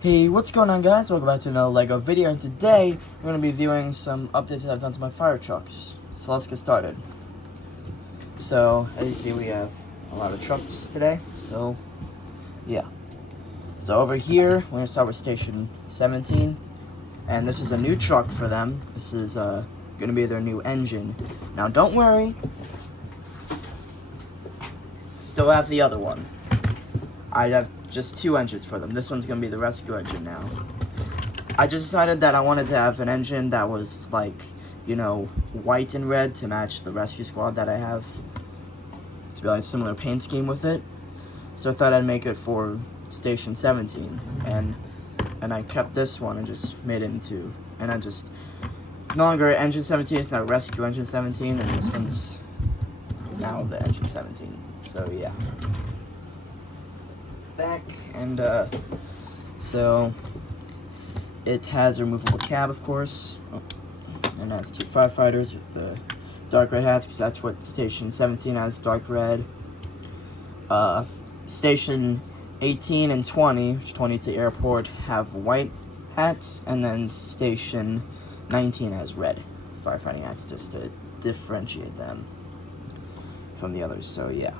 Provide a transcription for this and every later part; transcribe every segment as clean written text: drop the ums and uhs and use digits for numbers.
Hey, what's going on, guys? Welcome back to another LEGO video, and today we're going to be viewing some updates that I've done to my fire trucks. So let's get started. So, as you see, we have a lot of trucks today, so yeah. So over here, we're going to start with Station 17, and this is a new truck for them. This is going to be their new engine. Now, don't worry, still have the other one. I have just two engines for them. This one's going to be the rescue engine now. I just decided that I wanted to have an engine that was like, you know, white and red to match the rescue squad that I have. To be like a similar paint scheme with it. So I thought I'd make it for Station 17. And I kept this one and just made it into, and I just, no longer engine 17, it's now rescue engine 17, and this one's now the engine 17. So yeah. Back, and so it has a removable cab, of course, and it has two firefighters with the dark red hats, because that's what Station 17 has, dark red. Station 18 and 20, which 20 is the airport, have white hats, and then Station 19 has red firefighting hats, just to differentiate them from the others, so yeah.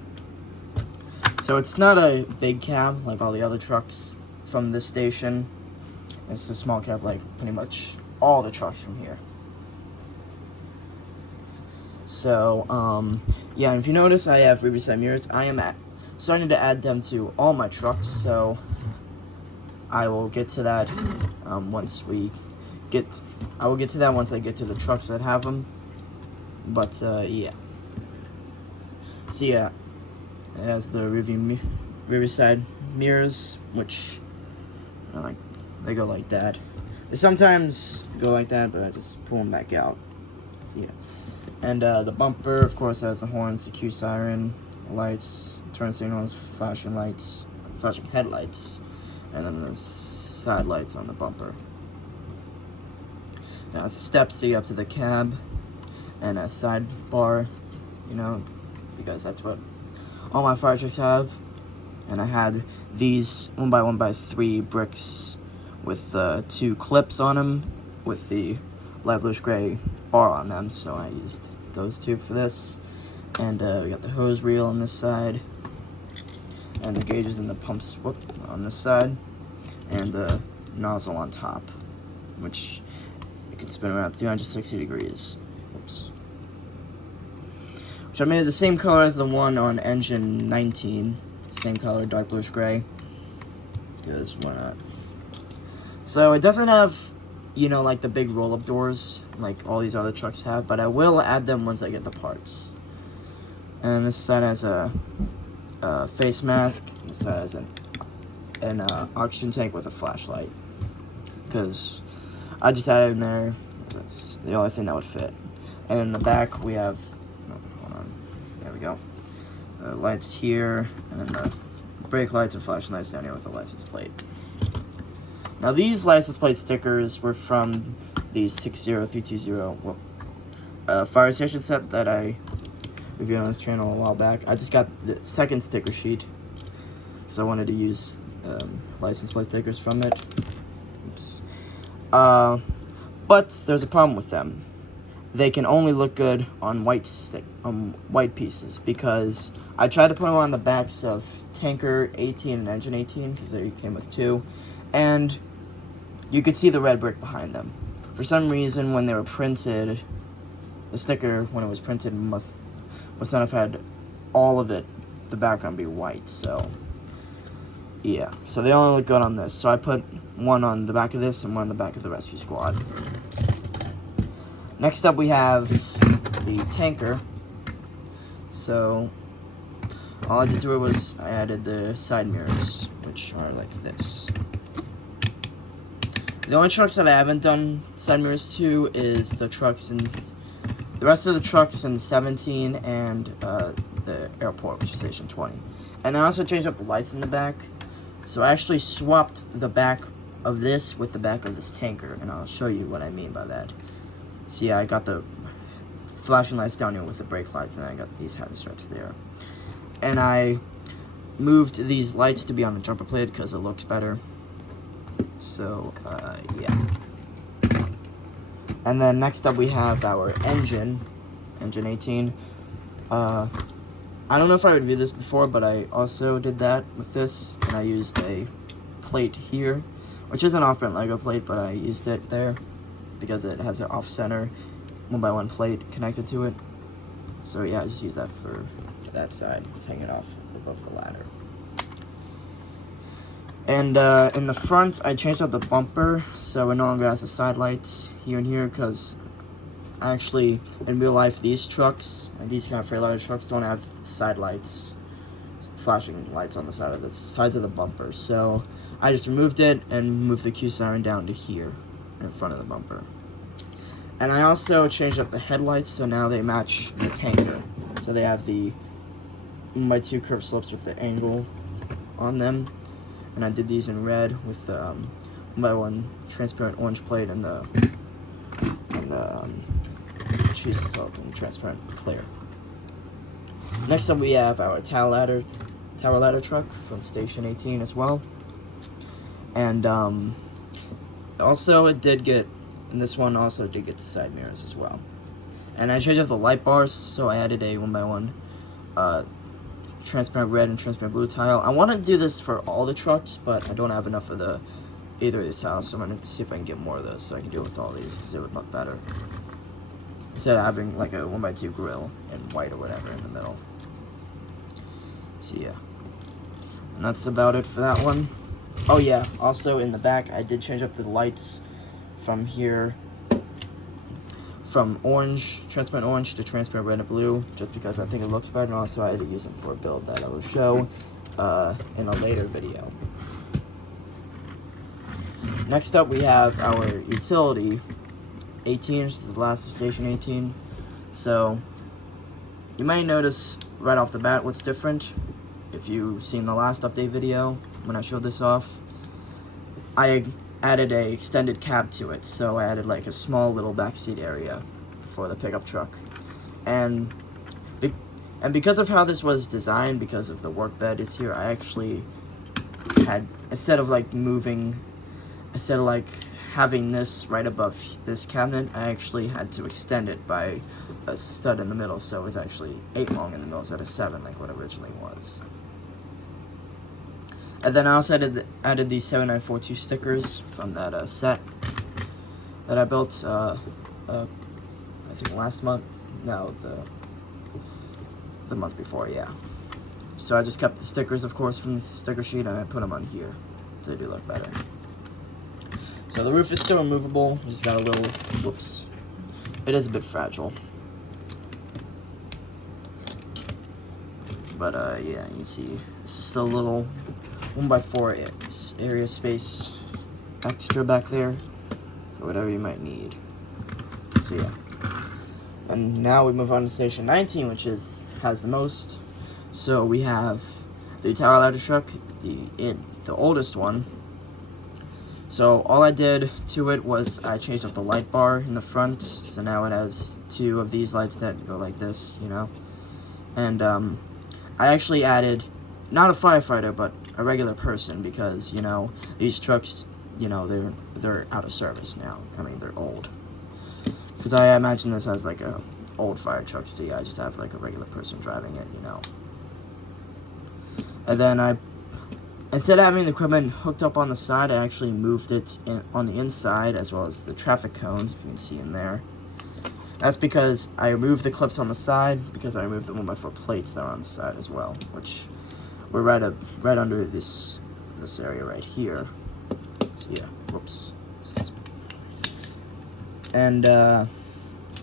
So it's not a big cab like all the other trucks from this station. It's a small cab like pretty much all the trucks from here. So, yeah, and if you notice, I have reverside mirrors. I am starting to add them to all my trucks, so I will get to that once I get to that once I get to the trucks that have them. But, yeah. So, yeah. It has the reverside mirrors, which they go like that. They sometimes go like that, but I just pull them back out. So yeah. And the bumper, of course, has the horns, the Q siren, lights, turn signals, flashing lights, flashing headlights, and then the side lights on the bumper. Now it's a steps to get up to the cab, and a sidebar, you know, because that's what all my fire trucks have. And I had these 1x1x3 bricks with two clips on them with the light bluish gray bar on them, so I used those two for this. And we got the hose reel on this side, and the gauges and the pumps on this side, and the nozzle on top, which you can spin around 360 degrees. Oops. So I made it the same color as the one on engine 19. Same color, dark bluish gray. Because why not? So it doesn't have, you know, like the big roll-up doors like all these other trucks have, but I will add them once I get the parts. And this side has a face mask. This side has an oxygen tank with a flashlight. Because I just added it in there. That's the only thing that would fit. And in the back we have, there we go. Lights here, and then the brake lights and flashing lights down here with the license plate. Now these license plate stickers were from the 60320 fire station set that I reviewed on this channel a while back. I just got the second sticker sheet because I wanted to use license plate stickers from it. Oops. But there's a problem with them. They can only look good on white pieces, because I tried to put them on the backs of Tanker 18 and Engine 18 because they came with two, and you could see the red brick behind them. For some reason, when they were printed, the sticker, when it was printed, must not have had all of it, the background be white, so yeah. So they only look good on this, so I put one on the back of this and one on the back of the rescue squad. Next up we have the Tanker. So all I did to it was I added the side mirrors, which are like this. The only trucks that I haven't done side mirrors to is the rest of the trucks in 17 and the airport, which is Station 20. And I also changed up the lights in the back. So I actually swapped the back of this with the back of this Tanker, and I'll show you what I mean by that. So yeah, I got the flashing lights down here with the brake lights, and I got these hazard stripes there. And I moved these lights to be on the jumper plate because it looks better. So, yeah. And then next up we have our engine 18. I don't know if I reviewed this before, but I also did that with this, and I used a plate here, which is an off-brand Lego plate, but I used it there because it has an off-center 1x1 plate connected to it. So yeah, I just use that for that side. It's hanging off above the ladder. And in the front, I changed out the bumper, so it no longer has the side lights here and here, because actually, in real life, these trucks, and these kind of Freightliner trucks, don't have side lights, flashing lights on the side of the sides of the bumper. So I just removed it and moved the Q siren down to here, in front of the bumper. And I also changed up the headlights, so now they match the tanker. So they have the 1x2 curved slopes with the angle on them. And I did these in red with the 1x1 transparent orange plate and the cheese slope and transparent clear. Next up we have our tower ladder truck from Station 18 as well. And also it did get, and this one also did get side mirrors as well. And I changed up the light bars, so I added a 1x1 transparent red and transparent blue tile. I want to do this for all the trucks, but I don't have enough of either of these tiles, so I'm going to see if I can get more of those so I can do it with all these, because it would look better. Instead of having like a 1x2 grill in white or whatever in the middle. So yeah. And that's about it for that one. Oh yeah, also in the back I did change up the lights from here, from orange, transparent orange to transparent red and blue, just because I think it looks better, and also I had to use them for a build that I will show in a later video. Next up we have our utility 18, which is the last of Station 18. So you might notice right off the bat what's different. If you've seen the last update video when I showed this off, I added a extended cab to it, so I added like a small little backseat area for the pickup truck. And because of how this was designed, because of the work bed is here, I actually had, instead of having this right above this cabinet, I actually had to extend it by a stud in the middle, so it was actually 8 long in the middle instead of 7 like what it originally was. And then I also added these 7942 stickers from that set that I built, I think last month, no, the month before, yeah. So I just kept the stickers, of course, from the sticker sheet, and I put them on here, so they do look better. So the roof is still removable, just got a little, whoops, it is a bit fragile. But yeah, you see, it's just a little 1x4 area space extra back there for whatever you might need. So yeah. And now we move on to Station 19, which has the most. So we have the tower ladder truck, the oldest one. So all I did to it was I changed up the light bar in the front, so now it has 2 of these lights that go like this, you know. And I actually added, not a firefighter, but a regular person, because, you know, these trucks, you know, they're out of service now. I mean, they're old. Because I imagine this has like a old fire truck, so yeah, I just have like a regular person driving it, you know. And then instead of having the equipment hooked up on the side, I actually moved it on the inside, as well as the traffic cones, if you can see in there. That's because I removed the clips on the side, because I removed the 1x4 plates that are on the side as well, which were right under this area right here. So yeah, whoops. And I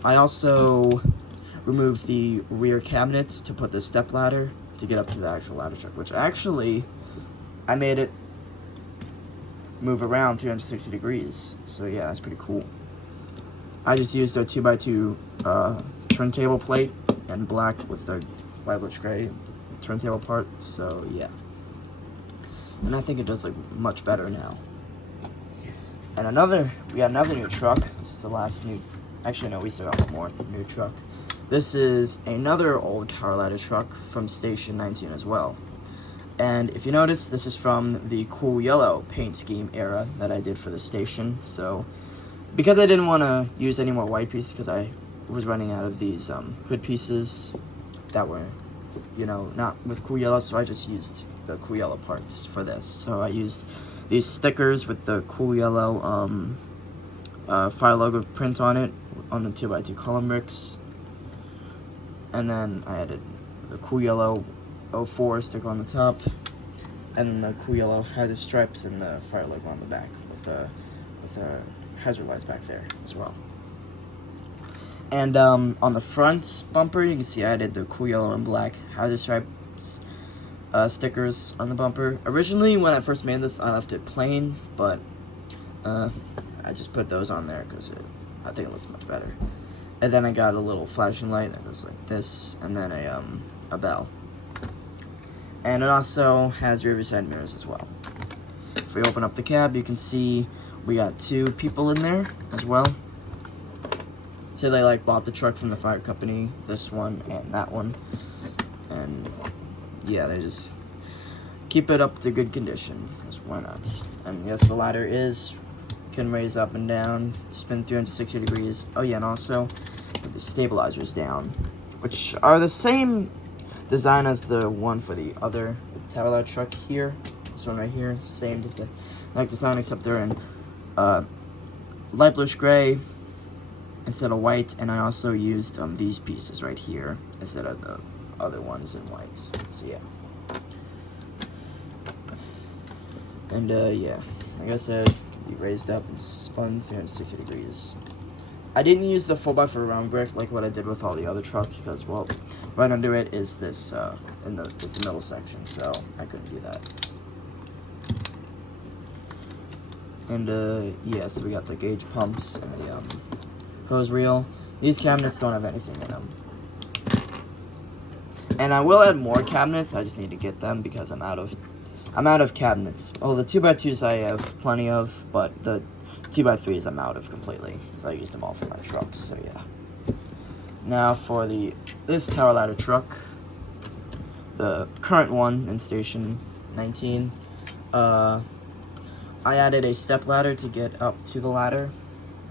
also removed the rear cabinets to put the step ladder to get up to the actual ladder truck, which actually I made it move around 360 degrees. So yeah, that's pretty cool. I just used a 2x2 turntable plate and black with the light bluish gray turntable part, so yeah. And I think it does look much better now. And we got another new truck. This is the last new, actually no, we still got one more new truck. This is another old tower ladder truck from Station 19 as well. And if you notice, this is from the cool yellow paint scheme era that I did for the station. So because I didn't want to use any more white pieces because I was running out of these hood pieces that were, you know, not with cool yellow, so I just used the cool yellow parts for this. So I used these stickers with the cool yellow fire logo print on it on the 2x2 column bricks, and then I added the cool yellow 04 sticker on the top, and then the cool yellow hazard stripes and the fire logo on the back with the hazard lights back there as well. And on the front bumper, you can see I added the cool yellow and black hazard stripes stickers on the bumper. Originally, when I first made this, I left it plain, but I just put those on there because I think it looks much better. And then I got a little flashing light that goes like this, and then a bell. And it also has rear side mirrors as well. If we open up the cab, you can see we got 2 people in there as well. So they like bought the truck from the fire company, this one and that one. And yeah, they just keep it up to good condition, because why not? And yes, the ladder can raise up and down, spin 360 degrees. Oh yeah, and also put the stabilizers down, which are the same design as the one for the other tower ladder truck here. This one right here, same design, except they're in light bluish gray instead of white, and I also used these pieces right here instead of the other ones in white. So yeah. And yeah, like I said, it can be raised up and spun 360 degrees. I didn't use the 4x4 round brick like what I did with all the other trucks, because, well, right under it is this is the middle section, so I couldn't do that. And yeah, so we got the gauge pumps and the hose reel. These cabinets don't have anything in them. And I will add more cabinets, I just need to get them because I'm out of cabinets. Oh, the 2x2s I have plenty of, but the 2x3s I'm out of completely, because I used them all for my trucks, so yeah. Now for this tower ladder truck, the current one in station 19, I added a step ladder to get up to the ladder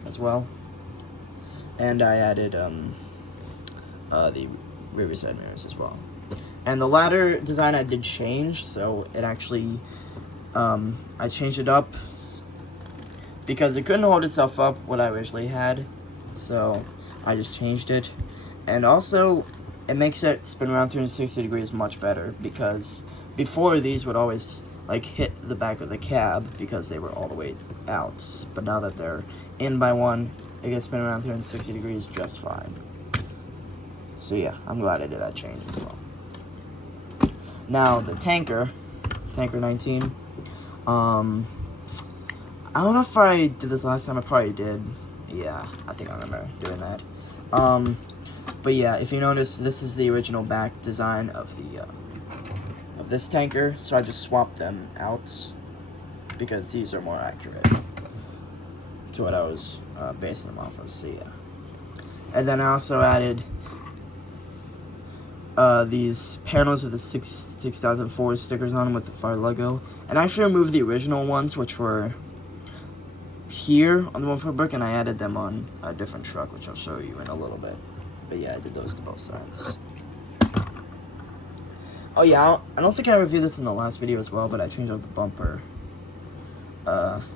as well. And I added the rear side mirrors as well. And the ladder design I did change, so it actually, I changed it up because it couldn't hold itself up what I originally had, so I just changed it. And also, it makes it spin around 360 degrees much better, because before these would always like hit the back of the cab because they were all the way out, but now that they're in by one, it can spin around 360 degrees just fine. So yeah, I'm glad I did that change as well. Now the tanker 19, I don't know if I did this last time. I probably did. Yeah, I think I remember doing that. But yeah, if you notice, this is the original back design of this tanker, so I just swapped them out because these are more accurate to what I was basing them off of. So yeah, and then I also added these panels with the 6004 stickers on them with the fire logo, and I actually removed the original ones, which were here on the 1/4 brick, and I added them on a different truck, which I'll show you in a little bit. But yeah, I did those to both sides. Oh yeah, I don't think I reviewed this in the last video as well, but I changed out the bumper.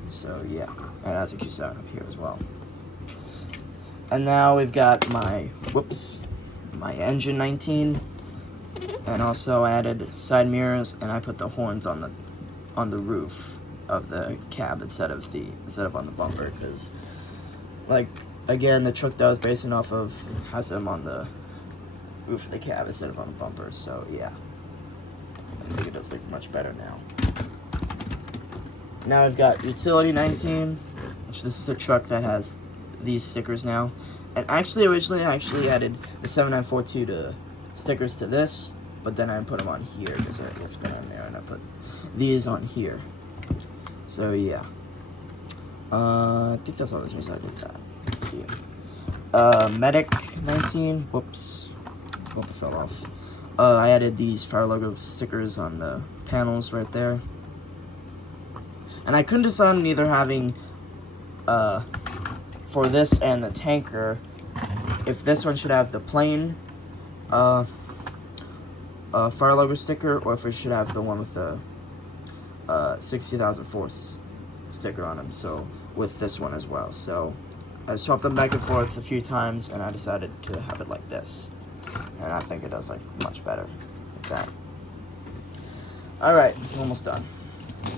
So yeah, it has a Q7 up here as well. And now we've got my engine 19, and also I added side mirrors, and I put the horns on the roof of the cab instead of on the bumper, because, like, again, the truck that I was basing off of has them on the roof of the cab instead of on the bumper. So yeah, I think it does look much better now. Now we've got utility 19, which this is a truck that has these stickers now. And actually, originally I added the 7942 stickers to this, but then I put them on here because it looks better in there, and I put these on here. So yeah, I think that's all the reasons I did that. Here, medic 19. Whoops, it fell off. I added these fire logo stickers on the panels right there. And I couldn't decide on either having, for this and the tanker, if this one should have the plain fire logo sticker, or if it should have the one with the 60,000 force sticker on them, so with this one as well. So I swapped them back and forth a few times, and I decided to have it like this, and I think it does like much better like that. Alright, almost done.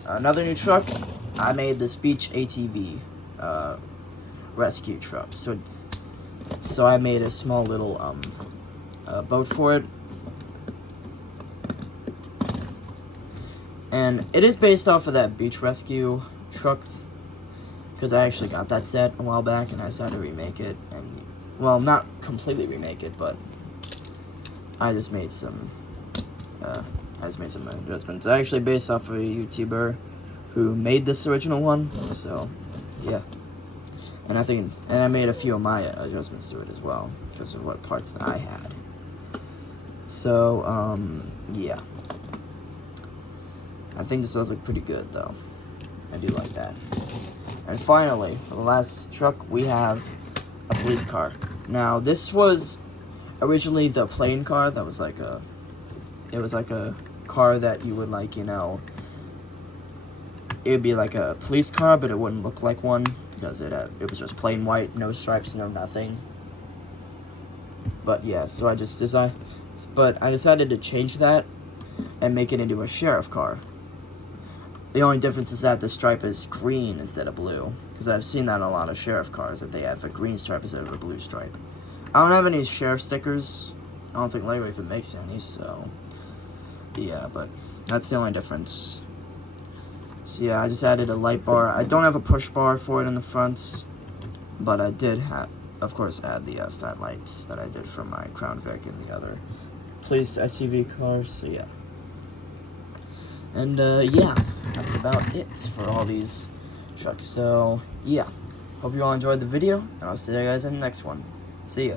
Another new truck, I made this Beach ATV rescue truck. So I made a small little boat for it, and it is based off of that beach rescue truck, because I actually got that set a while back and I decided to remake it. And, well, not completely remake it, but I just made some adjustments. I actually based off of a YouTuber who made this original one, so yeah. And I made a few of my adjustments to it as well, because of what parts that I had. So, yeah. I think this does look pretty good, though. I do like that. And finally, for the last truck, we have a police car. Now, this was originally the plain car that was like a... It was like a car that you would, like, you know... It would be like a police car, but it wouldn't look like one, because it was just plain white, no stripes, no nothing. But yeah, so I decided to change that and make it into a sheriff car. The only difference is that the stripe is green instead of blue, because I've seen that in a lot of sheriff cars, that they have a green stripe instead of a blue stripe. I don't have any sheriff stickers. I don't think Lego even makes any, so yeah, but that's the only difference. So yeah, I just added a light bar. I don't have a push bar for it in the front, but I did of course add the side lights that I did for my Crown Vic and the other police SUV cars, so yeah. And yeah, that's about it for all these trucks. So yeah, hope you all enjoyed the video, and I'll see you guys in the next one. See ya.